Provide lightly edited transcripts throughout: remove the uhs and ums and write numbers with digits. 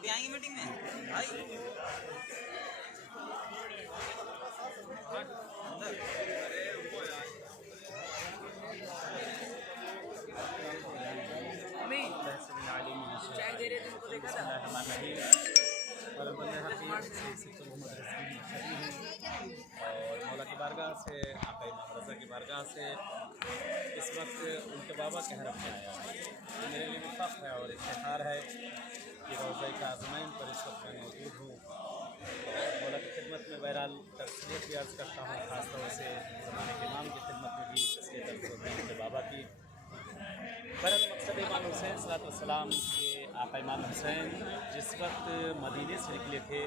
आप भी आएंगे मीटिंग में भाई? चाय दे रहे थे उनको देखा था। और मौला की बारगाह से आका इमाम रज़ा की बारगाह से इस वक्त उनके बाबा के हरम में आया है। मेरे लिए भी फ़ख्र है और इफ्तिखार है कि रोज़ा काज़मैन पर इस वक्त मैं मौजूद हूँ और मौला की खिदमत में बहरहाल तस्लीह भी अर्ज़ करता हूँ, ख़ास तौर से ज़माने के इमाम की खिदमत में भी तस्लीह अर्ज़ होती है उनके बाबा की। बहरहाल मकसद इमाम हुसैन सलाम के आका इमाम हुसैन जिस वक्त मदीने से निकले थे,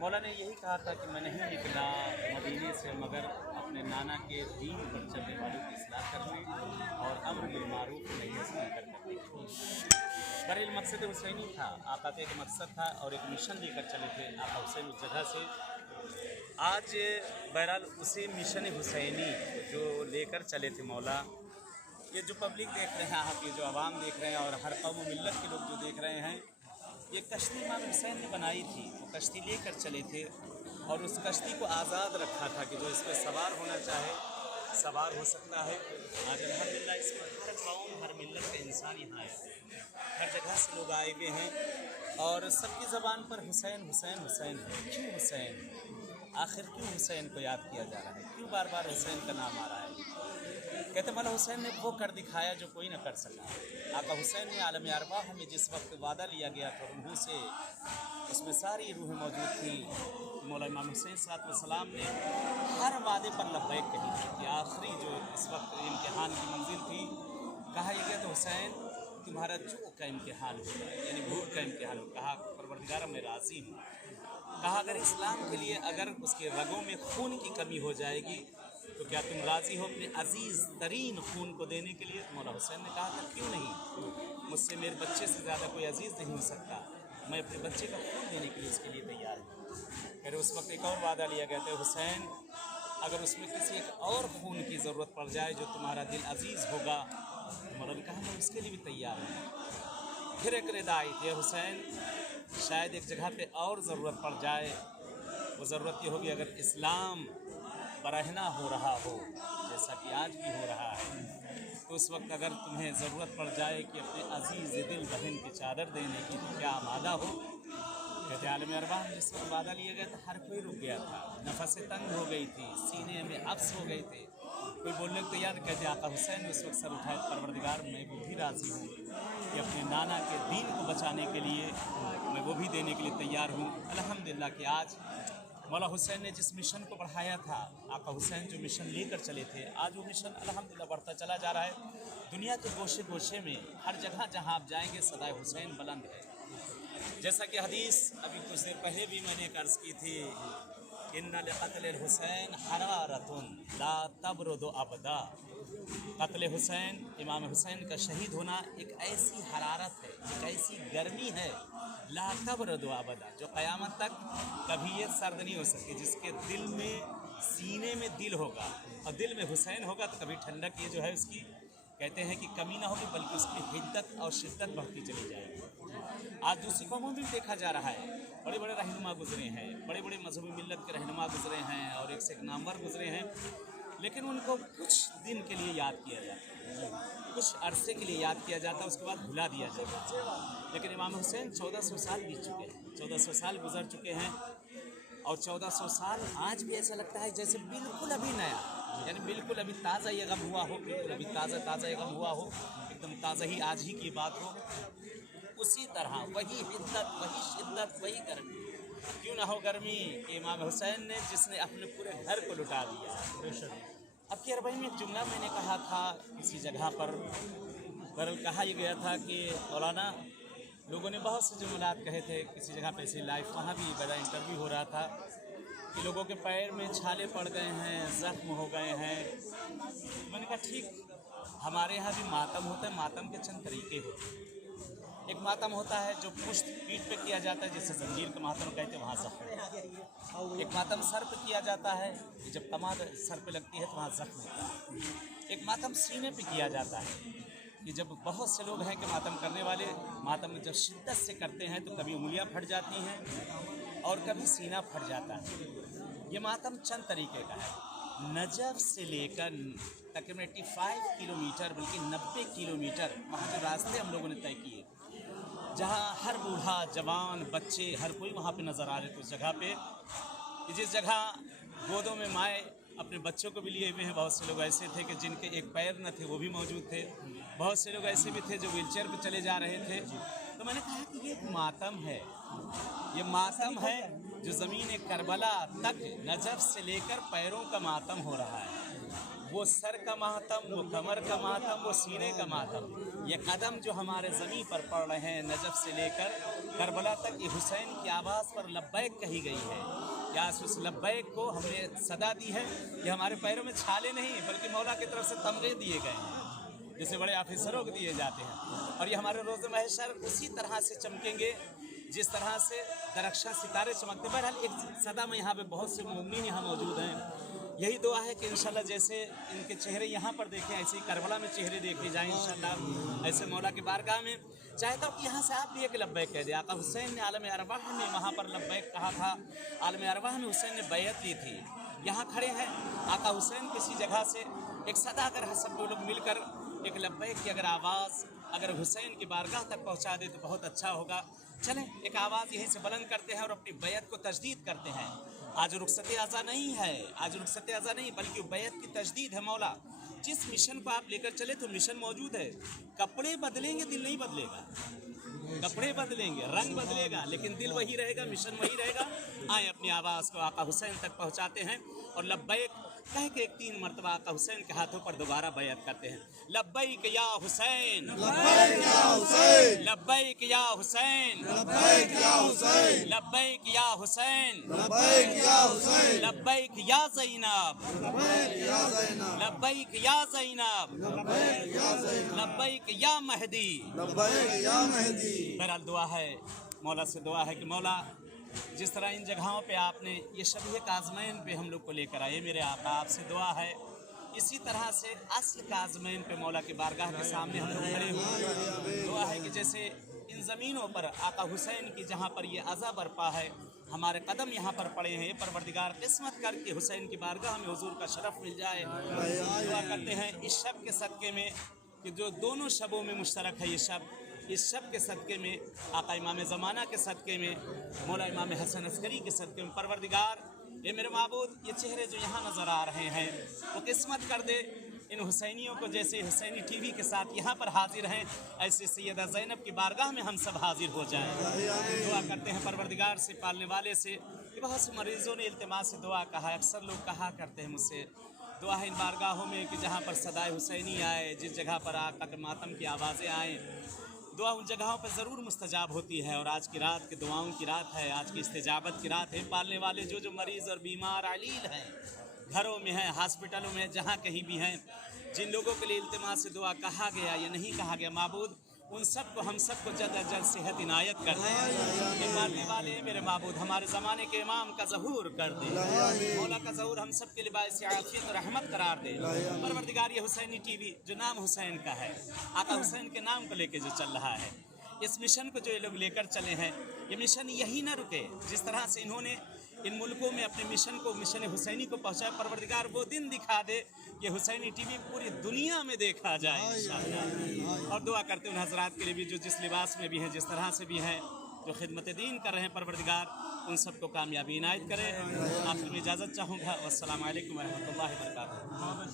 मौला ने यही कहा था कि मैं नहीं निकला मदीने से मगर अपने नाना के दीन पर चलने वालों की इस्लाह करने और अम्र बिल मारूफ नही से मुनकर करने। बहरहाल मकसद हुसैनी था, आका का एक मकसद था और एक मिशन लेकर चले थे आका हुसैन उस जगह से। आज बहरहाल उसी मिशन हुसैनी जो लेकर चले थे मौला, ये जो पब्लिक देख रहे हैं, आप ये जो आवाम देख रहे हैं और हर कौम मिल्लत के लोग जो देख रहे हैं, ये कश्ती इमाम हुसैन ने बनाई थी। वो कश्ती लेकर चले थे और उस कश्ती को आज़ाद रखा था कि जो इस पर सवार होना चाहे सवार हो सकता है। आज अल्हम्दुलिल्लाह इसमें हर कौम हर मिल्लत का इंसान यहाँ है, हर जगह से लोग आए हुए हैं और सबकी ज़बान पर हुसैन हुसैन हुसैन है। क्यों हुसैन? आखिर क्यों हुसैन को याद किया जा रहा है? क्यों बार बार हुसैन का नाम आ रहा है? कहते मौला हुसैन ने वो कर दिखाया जो कोई न कर सका। आका हुसैन ने आलम अरवाह में जिस वक्त वादा लिया गया था रूहों से, उसमें सारी रूहें मौजूद थी। मौला इमाम हुसैन सलाम ने हर वादे पर लब्बैक कही थी कि आखिरी जो इस वक्त इम्तिहान की मंजिल थी, कहा यह गया तो हुसैन तुम्हारा जो का इम्तिहान होगा, यानी भूख का इम्तिहान हो। कहा परवरदिगार मैं राज़ी हूँ। कहा अगर इस्लाम के लिए अगर उसके रगों में खून की कमी हो जाएगी तो क्या तुम राज़ी हो अपने अजीज़ तरीन खून को देने के लिए? मौला हुसैन ने कहा था क्यों नहीं, मुझसे मेरे बच्चे से ज़्यादा कोई अजीज़ नहीं हो सकता, मैं अपने बच्चे का खून देने के लिए उसके लिए तैयार हूँ। फिर उस वक्त एक और वादा लिया गया था, हुसैन अगर उसमें किसी एक और खून की ज़रूरत पड़ जाए जो तुम्हारा दिल अजीज़ होगा, तो मौला ने कहा मैं उसके लिए भी तैयार हूँ। फिर एक निदा आई थी, हुसैन शायद एक जगह पे और ज़रूरत पड़ जाए, वो ज़रूरत ये होगी अगर इस्लाम बरहना हो रहा हो जैसा कि आज भी हो रहा है, तो उस वक्त अगर तुम्हें ज़रूरत पड़ जाए कि अपने अजीज़ दिल बहन की चादर देने की तो क्या आमादा हो। कहते आलम अरवाह में जिस वक्त वादा लिया गया था हर कोई रुक गया था, नफस तंग हो गई थी, सीने में अब्स हो गए थे, कोई बोलने को तैयार। कहते आका हुसैन ने उस वक्त सर उठाए, परवरदिगार मैं वो भी राज़ी हूँ कि अपने नाना के दीन को बचाने के लिए मैं वो भी देने के लिए तैयार हूँ। अल्हम्दुलिल्लाह कि आज मौला हुसैन ने जिस मिशन को बढ़ाया था, आका हुसैन जो मिशन लेकर चले थे, आज वो मिशन अल्हम्दुलिल्लाह बढ़ता चला जा रहा है। दुनिया के गोशे गोशे में हर जगह जहाँ आप जाएंगे सदाए हुसैन बुलंद है। जैसा कि हदीस अभी कुछ देर पहले भी मैंने एक अर्ज़ की थी, इन्ना लिक़त्ल हुसैन हरारतुन ला तबरुदु अबदा। क़त्ल हुसैन, इमाम हुसैन का शहीद होना एक ऐसी हरारत है, एक ऐसी गर्मी है, ला तबरुदु अबदा, जो क़यामत तक कभी ये सर्द नहीं हो सकती। जिसके दिल में सीने में दिल होगा और दिल में हुसैन होगा तो कभी ठंडक ये जो है उसकी कहते हैं कि कमी ना होगी, बल्कि उसकी हिद्दत और शिद्दत बढ़ती चली जाएगी। आज दूसरी कौमों में भी देखा जा रहा है, बड़े बड़े रहनुमा गुजरे हैं, बड़े बड़े मजहबी मिल्लत के रहनुमा गुजरे हैं और एक से एक नामवर गुजरे हैं, लेकिन उनको कुछ दिन के लिए याद किया जाता है, कुछ अरसे के लिए याद किया जाता है, उसके बाद भुला दिया जाता है। लेकिन इमाम हुसैन 1400 साल बीत चुके हैं, 1400 साल गुजर चुके हैं और 1400 साल आज भी ऐसा लगता है जैसे बिल्कुल अभी नया, यानी बिल्कुल अभी ताज़ा ये गम हुआ हो, बिल्कुल अभी ताज़ा ये गम हुआ हो, एकदम ताज़ा ही आज ही की बात हो। उसी तरह वही हिद्दत, वही शिद्दत, वही गर्मी। क्यों ना हो गर्मी कि इमाम हुसैन ने जिसने अपने पूरे घर को लुटा दिया। अब की अरबई में एक जुमला मैंने कहा था किसी जगह पर, बहरहाल कहा यह गया था कि मौलाना लोगों ने बहुत से जुमलात कहे थे किसी जगह पे ऐसे लाइव, वहाँ भी बड़ा इंटरव्यू हो रहा था कि लोगों के पैर में छाले पड़ गए हैं, ज़ख्म हो गए हैं। मैंने कहा ठीक, हमारे यहाँ भी मातम होता है, मातम के चंद तरीके होते हैं। एक मातम होता है जो पुष्ट पीठ पे किया जाता है, जिसे जंजीर का मातम कहते हैं, वहाँ जख्म। एक मातम सर पे किया जाता है, जब कमाद सर पे लगती है तो वहाँ जख्म होता है। एक मातम सीने पे किया जाता है, کہ جب بہت سے لوگ ہیں کہ ماتم کرنے والے ماتم جب شدت سے کرتے ہیں تو کبھی انگلیاں پھٹ جاتی ہیں اور کبھی سینہ پھٹ جاتا ہے. یہ ماتم چند طریقے کا ہے. نجف سے لے کر تقریباً 85 کلومیٹر بلکہ 90 کلومیٹر وہاں کے راستے ہم لوگوں نے طے کیے, جہاں ہر بوڑھا جوان بچے ہر کوئی وہاں پہ نظر آ رہے تھے. اس جگہ پہ جس جگہ گودوں میں مائیں اپنے بچوں کو بھی لیے ہوئے ہیں, بہت سے لوگ ایسے تھے کہ جن کے ایک پیر نہ تھے وہ بھی موجود تھے, بہت سے لوگ ایسے بھی تھے جو ویل چیئر پہ چلے جا رہے تھے. تو میں نے کہا کہ یہ ایک ماتم ہے, یہ ماتم ہے جو زمین کربلا تک نجف سے لے کر پیروں کا ماتم ہو رہا ہے. وہ سر کا ماتم, وہ کمر کا ماتم, وہ سینے کا ماتم. یہ قدم جو ہمارے زمین پر پڑ رہے ہیں نجف سے لے کر کربلا تک, یہ حسین کی آواز پر لبیک کہی گئی ہے. کیا اس لبیک کو ہم نے صدا دی ہے؟ یہ ہمارے پیروں میں چھالے نہیں بلکہ مولا کی طرف سے تمغے دیے گئے ہیں جیسے بڑے آفیسروں کو دیے جاتے ہیں. اور یہ ہمارے روز محشر اسی طرح سے چمکیں گے جس طرح سے درخشاں ستارے چمکتے. بہرحال ایک صدا میں یہاں پہ بہت سے مومنین یہاں موجود ہیں. یہی دعا ہے کہ انشاءاللہ جیسے ان کے چہرے یہاں پر دیکھیں ایسے ہی کربلا میں چہرے دیکھے جائیں انشاءاللہ. ایسے مولا کی بارگاہ میں چاہتا ہوں کہ یہاں سے آپ بھی ایک لبیک کہہ دیں. آقا حسین نے عالم ارواح میں وہاں پر لبیک کہا تھا. عالم ارواح میں حسین نے بیعت لی تھی. یہاں کھڑے ہیں آقا حسین کسی جگہ سے ایک صدا اگر سب لوگ مل کر ایک لبیک کی اگر آواز اگر حسین کی بارگاہ تک پہنچا دے تو بہت اچھا ہوگا. چلیں ایک آواز یہیں سے بلند کرتے ہیں اور اپنی بیعت کو تجدید کرتے ہیں. آج رخصت عزا نہیں ہے, آج رخصت عزا نہیں بلکہ بیعت کی تجدید ہے. مولا جس مشن کو آپ لے کر چلے تو مشن موجود ہے. کپڑے بدلیں گے دل نہیں بدلے گا, کپڑے بدلیں گے رنگ بدلے گا لیکن دل وہی رہے گا, مشن وہی رہے گا. آئیں اپنی آواز کو آقا حسین تک پہنچاتے ہیں اور لبیک کہہ کے ایک 3 مرتبہ آقا حسین کے ہاتھوں پر دوبارہ بیعت کرتے ہیں. لبیک یا حسین, لبیک یا حسین, لبیک یا حسین, لبیک یا حسین, لبیک یا حسین, لبیک یا حسین, لبیک یا زینب, لبیک یا زینب, لبیک یا زینب, لبیک یا زینب, لبیک یا مہدی. لبیک یا مہدی. بہرحال دعا ہے مولا سے, دعا ہے کہ مولا جس طرح ان جگہوں پہ آپ نے یہ شبیہ کاظمین پہ ہم لوگ کو لے کر آئے میرے آقا, آپ سے دعا ہے اسی طرح سے اصل کاظمین پہ مولا کی بارگاہ کے سامنے ہم لوگ کھڑے ہوئے. دعا ہے کہ جیسے ان زمینوں پر آقا حسین کی جہاں پر یہ عزا برپا ہے ہمارے قدم یہاں پر پڑے ہیں, پروردگار قسمت کر کے حسین کی بارگاہ میں حضور کا شرف مل جائے. دعا کرتے ہیں اس شب کے صدقے میں کہ جو دونوں شبوں میں مشترک ہے یہ شب, اس شب کے صدقے میں آقا امام زمانہ کے صدقے میں مولا امام حسن عسکری کے صدقے میں پروردگار اے میرے معبود یہ چہرے جو یہاں نظر آ رہے ہیں وہ قسمت کر دے ان حسینیوں کو جیسے حسینی ٹی وی کے ساتھ یہاں پر حاضر ہیں ایسے سیدہ زینب کی بارگاہ میں ہم سب حاضر ہو جائیں. دعا کرتے ہیں پروردگار سے, پالنے والے سے. کہ بہت سے مریضوں نے التماس سے دعا کہا ہے, اکثر لوگ کہا کرتے ہیں مجھ سے دعا ہے ان بارگاہوں میں کہ جہاں پر صدائے حسینی آئے, جس جگہ پر آقا کے ماتم کی آوازیں آئیں, دعا ان جگہوں پر ضرور مستجاب ہوتی ہے. اور آج کی رات کے دعاؤں کی رات ہے, آج کی استجابت کی رات ہے. پالنے والے جو مریض اور بیمار علیل ہیں, گھروں میں ہیں, ہاسپٹلوں میں, جہاں کہیں بھی ہیں, جن لوگوں کے لیے التماس سے دعا کہا گیا یا نہیں کہا گیا, معبود ان سب کو ہم سب کو جلد از جلد صحت عنایت کر دیں. کہ پالنے والے میرے معبود ہمارے زمانے کے امام کا ظہور کر دے, مولا کا ظہور ہم سب کے لیے باعث عافیت اور رحمت قرار دے. پروردگار یہ حسینی ٹی وی جو نام حسین کا ہے, آقا حسین کے نام کو لے کے جو چل رہا ہے, اس مشن کو جو یہ لوگ لے کر چلے ہیں یہ مشن یہی نہ رکے. جس طرح سے انہوں نے ان ملکوں میں اپنے مشن کو, مشن حسینی کو پہنچایا, پروردگار وہ دن دکھا دے کہ حسینی ٹی وی پوری دنیا میں دیکھا جائے انشاءاللہ. اور دعا کرتے ہیں ان حضرات کے لیے بھی جو جس لباس میں بھی ہیں, جس طرح سے بھی ہیں, جو خدمت دین کر رہے ہیں, پروردگار ان سب کو کامیابی عنایت کرے. آخر میں اجازت چاہوں گا. والسلام علیکم ورحمۃ اللہ وبرکاتہ.